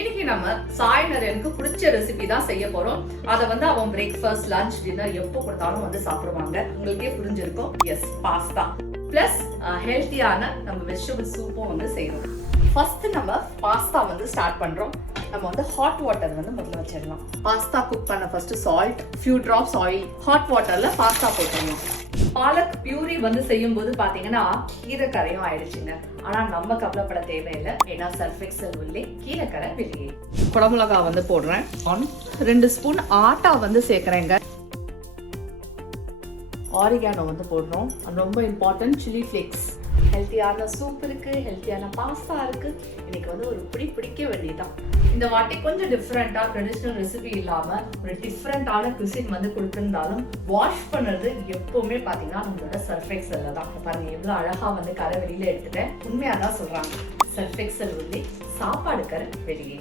இன்னைக்கு நம்ம சாய் நரேனுக்கு பிடிச்ச ரெசிபி தான் செய்ய போறோம். அதை வந்து அவன் பிரேக்ஃபாஸ்ட், லஞ்ச், டின்னர் எப்போ கொடுத்தாலும் வந்து சாப்பிடுவாங்க. உங்களுக்கே புரிஞ்சிருக்கும். எஸ், பாஸ்தா பிளஸ் ஹெல்த்தியான நம்ம வெஜிடபிள் சூப்பும் வந்து செய்யணும். ஃபர்ஸ்ட் நம்ம பாஸ்தா வந்து ஸ்டார்ட் பண்றோம். நம்ம வந்து ஹாட் வாட்டர் வந்து முதல்ல வச்சிடலாம். பாஸ்தா குக் பண்ண first salt, few drops oil, hot வாட்டர்ல பாஸ்தா போட்டுடணும். பாலக் பியூரி வந்து செய்யும் போது பாத்தீங்கன்னா கீரைக்கரையும் ஆயிடுச்சுங்க. ஆனா நம்ம கவலைப்பட தேவையில்லை, ஏன்னா சல்ஃபெக்சல் உள்ளே கீரைக்கரை வெளியே. குடமிளகா வந்து போடுறேன். 2 ஸ்பூன் ஆட்டா வந்து சேர்க்கிறேங்க. ஆரிகானோ வந்து போடுறோம். ரொம்ப இம்பார்ட்டன்ட், சில்லி ஃபிளேக்ஸ். ஹெல்த்தியான சூப் இருக்கு, ஹெல்த்தியான பாஸ்தா இருக்கு. இன்னைக்கு வந்து ஒரு பிடிக்க வேண்டியதான். இந்த வாட்டி கொஞ்சம் டிஃப்ரெண்டா, ட்ரெடிஷ்னல் ரெசிபி இல்லாம ஒரு டிஃப்ரெண்டான குசின் வந்து கொடுத்திருந்தாலும் வாஷ் பண்ணுறது எப்பவுமே பாத்தீங்கன்னா நம்மளோட சர்ஃபெக்சல்ல தான். பாருங்க எவ்வளவு அழகா வந்து கரை வெளியில எடுத்துட்டேன். உண்மையா தான் சொல்றாங்க, சர்ஃபெக்சல் உள்ளே சாப்பாடு கரை வெளியே.